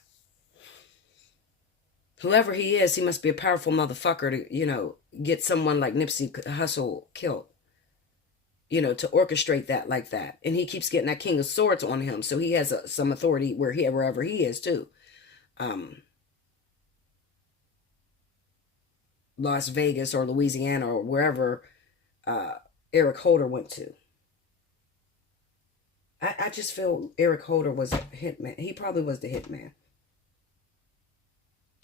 Whoever he is, he must be a powerful motherfucker to, you know, get someone like Nipsey Hussle killed. You know, to orchestrate that like that. And he keeps getting that King of Swords on him. So he has some authority wherever he is, too. Las Vegas or Louisiana or wherever Eric Holder went to. I just feel Eric Holder was a hitman. He probably was the hitman.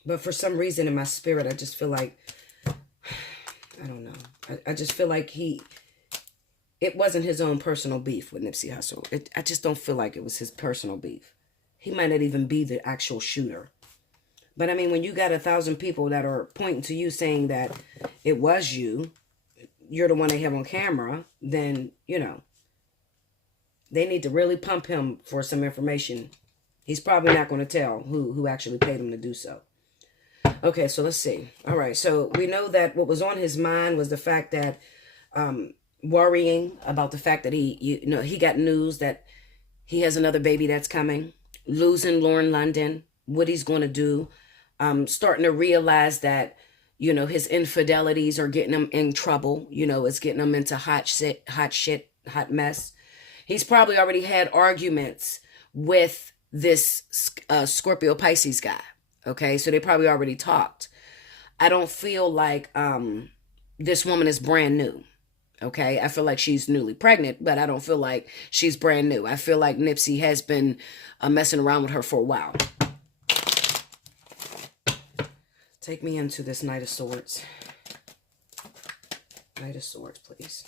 But for some reason in my spirit, I just feel like, I don't know. I just feel like it wasn't his own personal beef with Nipsey Hussle. I just don't feel like it was his personal beef. He might not even be the actual shooter. But I mean, when you got 1,000 people that are pointing to you saying that it was you, you're the one they have on camera, then, you know, they need to really pump him for some information. He's probably not going to tell who actually paid him to do so. Okay, so let's see. All right, so we know that what was on his mind was the fact that worrying about the fact that he got news that he has another baby that's coming, losing Lauren London, what he's going to do, starting to realize that, you know, his infidelities are getting him in trouble. You know, it's getting him into hot shit, mess. He's probably already had arguments with this Scorpio Pisces guy. Okay, so they probably already talked. I don't feel like this woman is brand new. Okay, I feel like she's newly pregnant, but I don't feel like she's brand new. I feel like Nipsey has been messing around with her for a while. Take me into this Knight of Swords. Knight of Swords, please.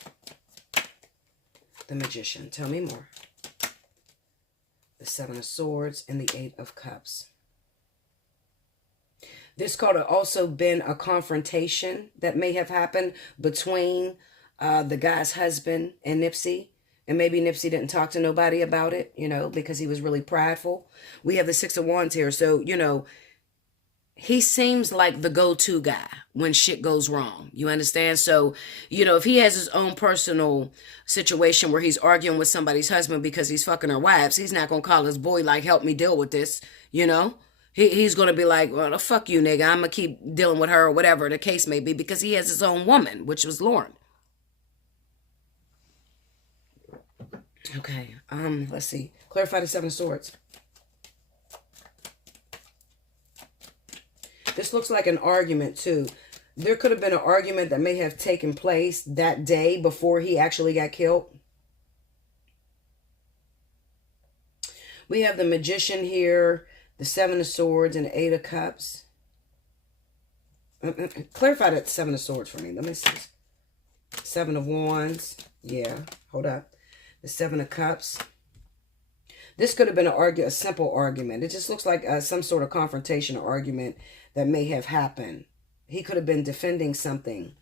The Magician. Tell me more. The Seven of Swords and the Eight of Cups. This could have also been a confrontation that may have happened between the guy's husband and Nipsey. And maybe Nipsey didn't talk to nobody about it, you know, because he was really prideful. We have the Six of Wands here. So, you know, he seems like the go-to guy when shit goes wrong. You understand? So, you know, if he has his own personal situation where he's arguing with somebody's husband because he's fucking her wives, he's not going to call his boy like, help me deal with this, you know? He's going to be like, well, fuck you, nigga. I'm going to keep dealing with her or whatever the case may be because he has his own woman, which was Lauren. Okay, let's see. Clarify the Seven of Swords. This looks like an argument, too. There could have been an argument that may have taken place that day before he actually got killed. We have the Magician here, the Seven of Swords, and the Eight of Cups. Clarify that Seven of Swords for me. Let me see. Seven of Wands. Yeah, hold up. The Seven of Cups. This could have been a simple argument. It just looks like some sort of confrontation or argument that may have happened. He could have been defending something.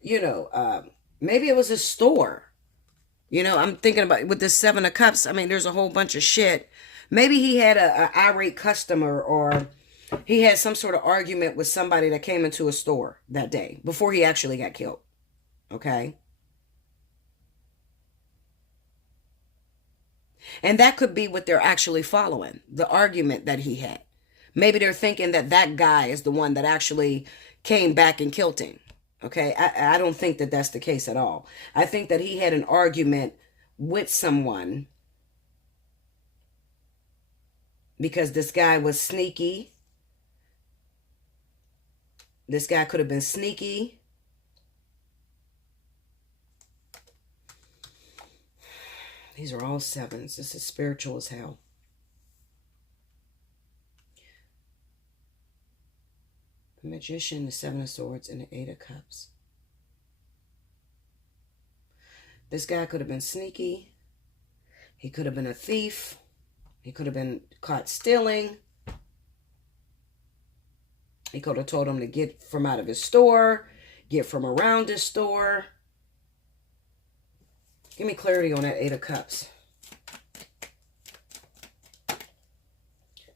You know, maybe it was a store. You know, I'm thinking about with this Seven of Cups. I mean, there's a whole bunch of shit. Maybe he had an irate customer or he had some sort of argument with somebody that came into a store that day before he actually got killed. Okay? And that could be what they're actually following, the argument that he had. Maybe they're thinking that that guy is the one that actually came back and killed him. Okay? I don't think that that's the case at all. I think that he had an argument with someone because this guy was sneaky. This guy could have been sneaky. These are all sevens. This is spiritual as hell. The Magician, the Seven of Swords, and the Eight of Cups. This guy could have been sneaky. He could have been a thief. He could have been caught stealing. He could have told him to get from out of his store, get from around his store. Give me clarity on that Eight of Cups.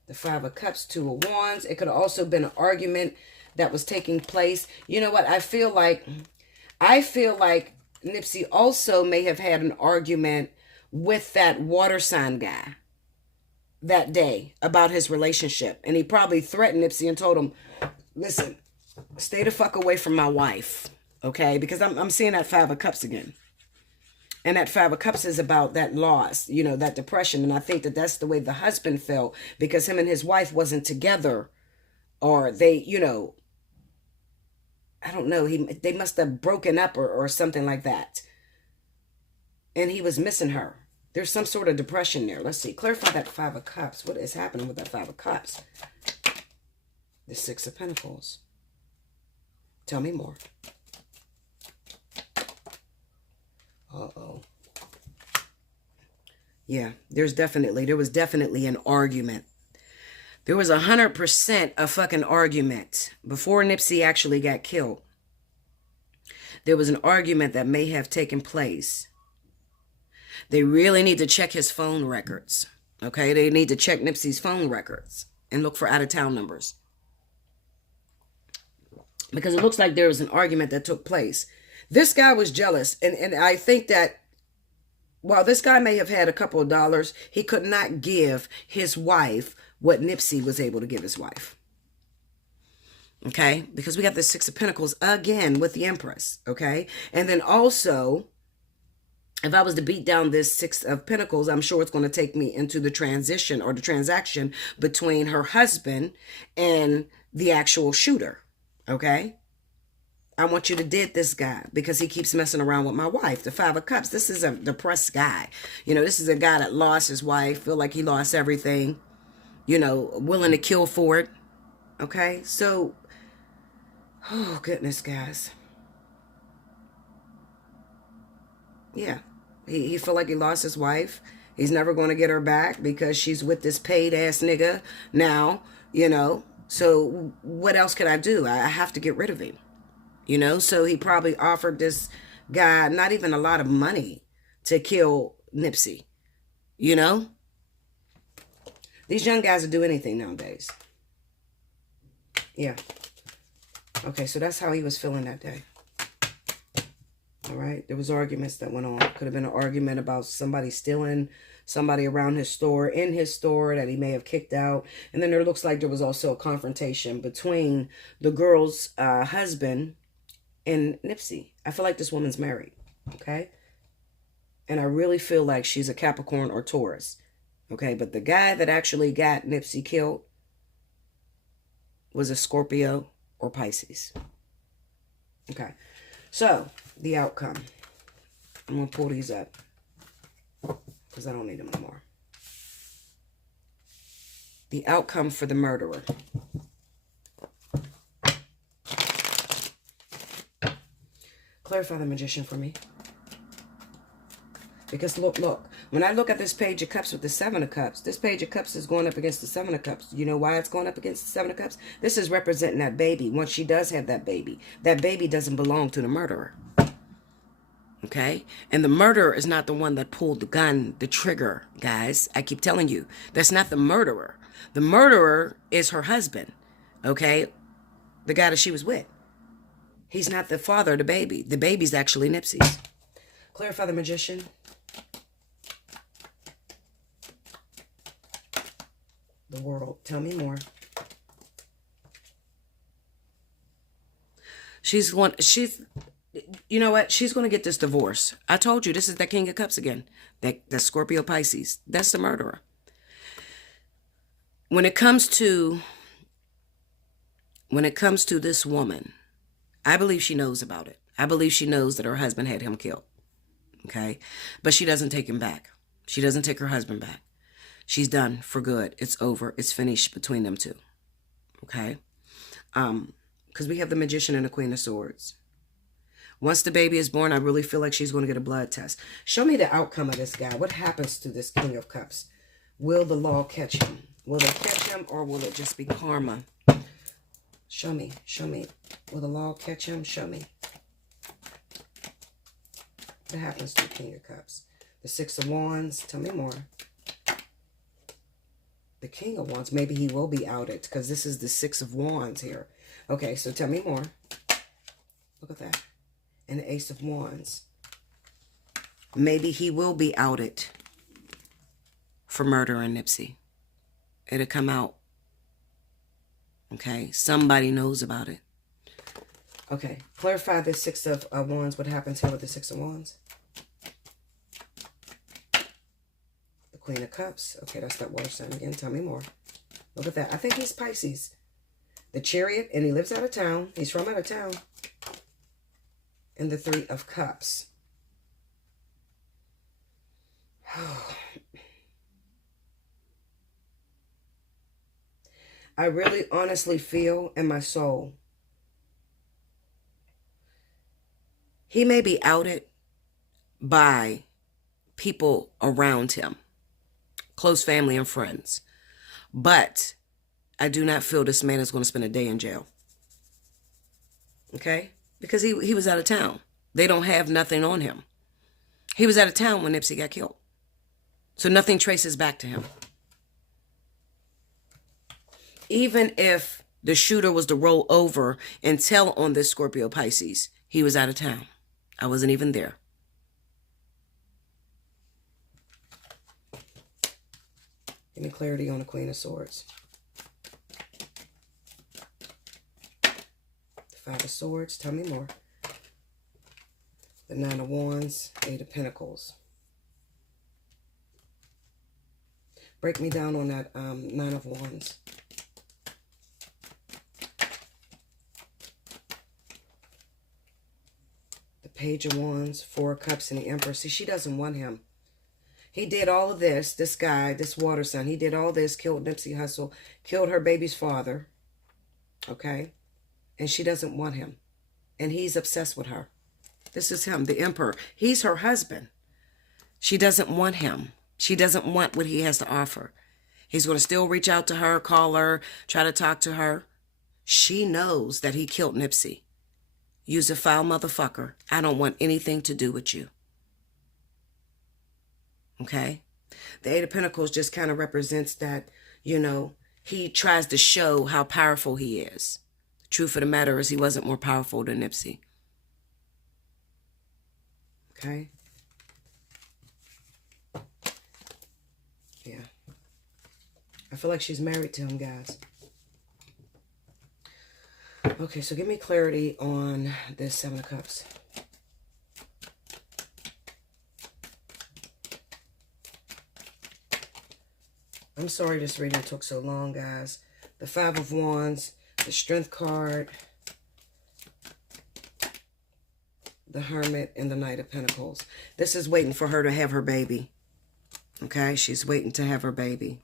The Five of Cups, Two of Wands. It could have also been an argument that was taking place. You know what? I feel like Nipsey also may have had an argument with that water sign guy that day about his relationship. And he probably threatened Nipsey and told him, listen, stay the fuck away from my wife. Okay? Because I'm seeing that Five of Cups again. And that Five of Cups is about that loss, you know, that depression. And I think that that's the way the husband felt because him and his wife wasn't together or they, you know, I don't know. They must have broken up or something like that. And he was missing her. There's some sort of depression there. Let's see. Clarify that Five of Cups. What is happening with that Five of Cups? The Six of Pentacles. Tell me more. Uh-oh. Yeah, there was definitely an argument. There was 100% a fucking argument before Nipsey actually got killed. There was an argument that may have taken place. They really need to check his phone records. Okay, they need to check Nipsey's phone records and look for out-of-town numbers. Because it looks like there was an argument that took place. This guy was jealous, and I think that while this guy may have had a couple of dollars, he could not give his wife what Nipsey was able to give his wife. Okay? Because we got the Six of Pentacles again with the Empress. Okay? And then also, if I was to beat down this Six of Pentacles, I'm sure it's going to take me into the transition or the transaction between her husband and the actual shooter. Okay? I want you to dead this guy because he keeps messing around with my wife. The Five of Cups. This is a depressed guy. You know, this is a guy that lost his wife, feel like he lost everything, you know, willing to kill for it. Okay? So, oh, goodness, guys. Yeah. He feel like he lost his wife. He's never going to get her back because she's with this paid ass nigga now, you know. So what else could I do? I have to get rid of him, you know. So he probably offered this guy not even a lot of money to kill Nipsey, you know. These young guys will do anything nowadays. Yeah. Okay, so that's how he was feeling that day. All right. There was arguments that went on. Could have been an argument about somebody stealing somebody around his store, in his store, that he may have kicked out. And then there looks like there was also a confrontation between the girl's husband and Nipsey. I feel like this woman's married. Okay. And I really feel like she's a Capricorn or Taurus. Okay. But the guy that actually got Nipsey killed was a Scorpio or Pisces. Okay. So, the outcome. I'm going to pull these up because I don't need them anymore. The outcome for the murderer. Clarify the Magician for me. Because look. When I look at this Page of Cups with the Seven of Cups, this Page of Cups is going up against the Seven of Cups. You know why it's going up against the Seven of Cups? This is representing that baby. Once she does have that baby doesn't belong to the murderer. Okay? And the murderer is not the one that pulled the gun, the trigger, guys. I keep telling you, that's not the murderer. The murderer is her husband. Okay? The guy that she was with. He's not the father of the baby. The baby's actually Nipsey's. Clarify the Magician. The World. Tell me more. You know what? She's going to get this divorce. I told you, this is the King of Cups again. That Scorpio Pisces. That's the murderer. When it comes to this woman, I believe she knows about it. I believe she knows that her husband had him killed. Okay? But she doesn't take him back. She doesn't take her husband back. She's done for good. It's over. It's finished between them two. Okay? Because we have the Magician and the Queen of Swords. Once the baby is born, I really feel like she's going to get a blood test. Show me the outcome of this guy. What happens to this King of Cups? Will the law catch him? Will they catch him, or will it just be karma? Show me. Show me. Will the law catch him? Show me. What happens to the King of Cups? The Six of Wands. Tell me more. The King of Wands. Maybe he will be outed because this is the Six of Wands here. Okay, so tell me more. Look at that. And the Ace of Wands. Maybe he will be outed for murdering Nipsey. It'll come out. Okay, somebody knows about it. Okay, clarify the Six of Wands. What happens here with the Six of Wands? Queen of Cups. Okay, that's that water sign again. Tell me more. Look at that. I think he's Pisces. The Chariot, and he lives out of town. He's from out of town. And the Three of Cups. I really honestly feel in my soul he may be outed by people around him. Close family and friends. But I do not feel this man is going to spend a day in jail. Okay? Because he was out of town. They don't have nothing on him. He was out of town when Nipsey got killed. So nothing traces back to him. Even if the shooter was to roll over and tell on this Scorpio Pisces, he was out of town. I wasn't even there. Give me clarity on the Queen of Swords. The Five of Swords. Tell me more. The Nine of Wands. Eight of Pentacles. Break me down on that Nine of Wands. The Page of Wands. Four of Cups and the Emperor. See, she doesn't want him. He did all of this, this guy, this water sign. He did all this, killed Nipsey Hussle, killed her baby's father. Okay? And she doesn't want him. And he's obsessed with her. This is him, the emperor. He's her husband. She doesn't want him. She doesn't want what he has to offer. He's going to still reach out to her, call her, try to talk to her. She knows that he killed Nipsey. You's a foul motherfucker. I don't want anything to do with you. Okay? The Eight of Pentacles just kind of represents that, you know, he tries to show how powerful he is. The truth of the matter is he wasn't more powerful than Nipsey. Okay? Yeah. I feel like she's married to him, guys. Okay, so give me clarity on this Seven of Cups. I'm sorry this reading took so long, guys. The Five of Wands, the Strength card, the Hermit, and the Knight of Pentacles. This is waiting for her to have her baby. Okay, she's waiting to have her baby.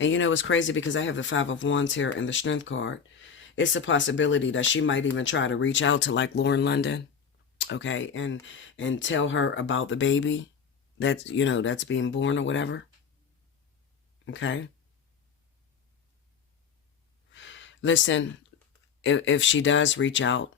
And you know, it's crazy because I have the Five of Wands here and the Strength card. It's a possibility that she might even try to reach out to like Lauren London, okay, and tell her about the baby that's, you know, that's being born or whatever. Okay. Listen, if she does reach out,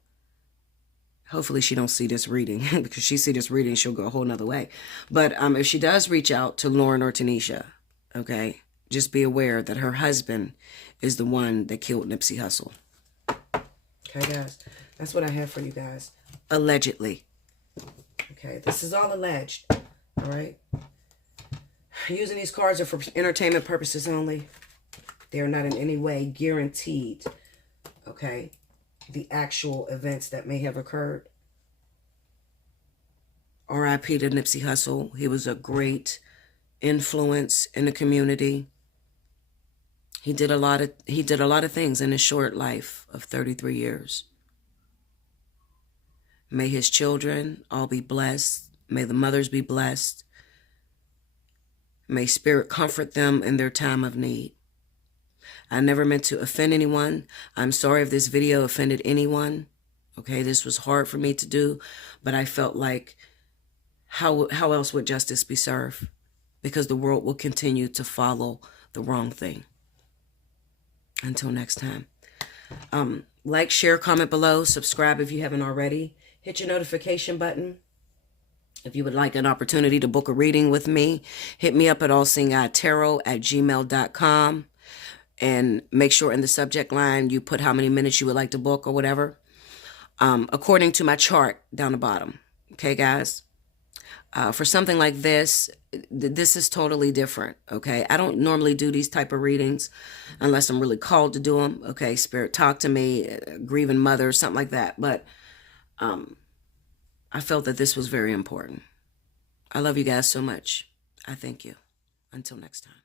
hopefully she don't see this reading because she see this reading, she'll go a whole nother way. But if she does reach out to Lauren or Tanisha, okay, just be aware that her husband is the one that killed Nipsey Hussle. Okay, guys, that's what I have for you guys. Allegedly. Okay, this is all alleged. All right. Using these cards are for entertainment purposes only. They are not in any way guaranteed, okay, the actual events that may have occurred. R.I.P. to Nipsey Hussle. He was a great influence in the community. He did a lot of things in his short life of 33 years. May his children all be blessed. May the mothers be blessed. May Spirit comfort them in their time of need. I never meant to offend anyone. I'm sorry if this video offended anyone. Okay, this was hard for me to do, but I felt like how else would justice be served? Because the world will continue to follow the wrong thing. Until next time. Like, share, comment below. Subscribe if you haven't already. Hit your notification button. If you would like an opportunity to book a reading with me, hit me up at allseeingeyetarot@gmail.com. And make sure in the subject line you put how many minutes you would like to book or whatever. According to my chart down the bottom. Okay, guys? For something like this, this is totally different, okay? I don't normally do these type of readings unless I'm really called to do them, okay? Spirit, talk to me, grieving mother, something like that. But I felt that this was very important. I love you guys so much. I thank you. Until next time.